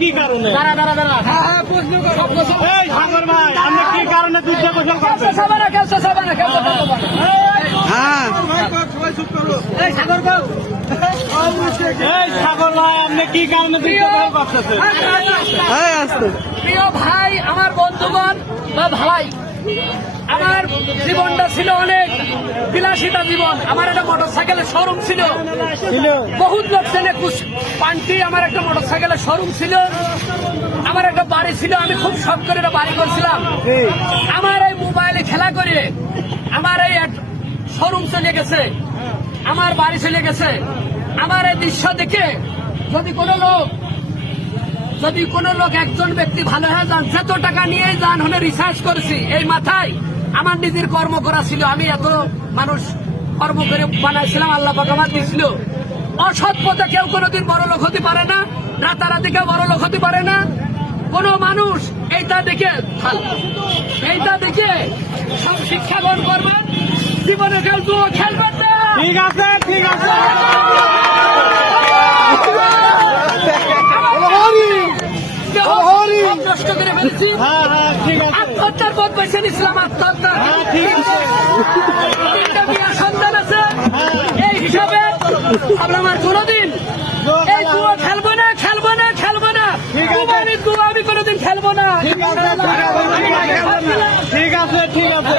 কি কারণে কি কারণে দুধ গোসল করবেন? সাগর ভাই আপনি কি কারণে দুধ গোসল করতেছেন? প্রিয় ভাই, আমার বন্ধুগণ বা ভাই, আমার জীবনটা ছিল অনেক বিলাসিতা জীবন। আমার একটা মোটরসাইকেলের শোরুম ছিল, বহুত লোক চেনে পান্টি। আমার একটা মোটরসাইকেলের শোরুম ছিল, আমার একটা বাড়ি ছিল। আমি খুব শখ করে একটা বাড়ি করছিলাম। আমার এই মোবাইলে খেলা করে আমার এই শোরুম চলে গেছে, আমার বাড়ি চলে গেছে। আমার এই দৃশ্য দেখে যদি কোনো লোক একজন ব্যক্তি ভালো হয়ে যান, যত টাকা নিয়ে যান হলে রিসার্চ করেছি এই মাথায় আমার নিজের কর্ম করা ছিল। আমি এত মানুষ কর্ম করে বানাইছিলাম, আল্লাহ পাক আমার দিয়েছিল। অসৎ পথে কেউ কোনোদিন বড় লোক হতে পারে না, রাতারাতি কেউ বড় লোক হতে পারে না। কোন মানুষ এইটা দেখে সব শিক্ষা গ্রহণ করবেন, জীবনে কেউ জুয়ো খেলবেন না। ঠিক আছে, ঠিক আছে। নষ্ট করে ফেলেছি, আত্মহত্যার পথ বেছে নিয়েছিলাম। আত্মহত্যা সন্তান আছে, এই হিসাবে আমার কোনোদিন এই জুয়া খেলবো না। আমি কোনোদিন খেলবো না। ঠিক আছে, ঠিক আছে।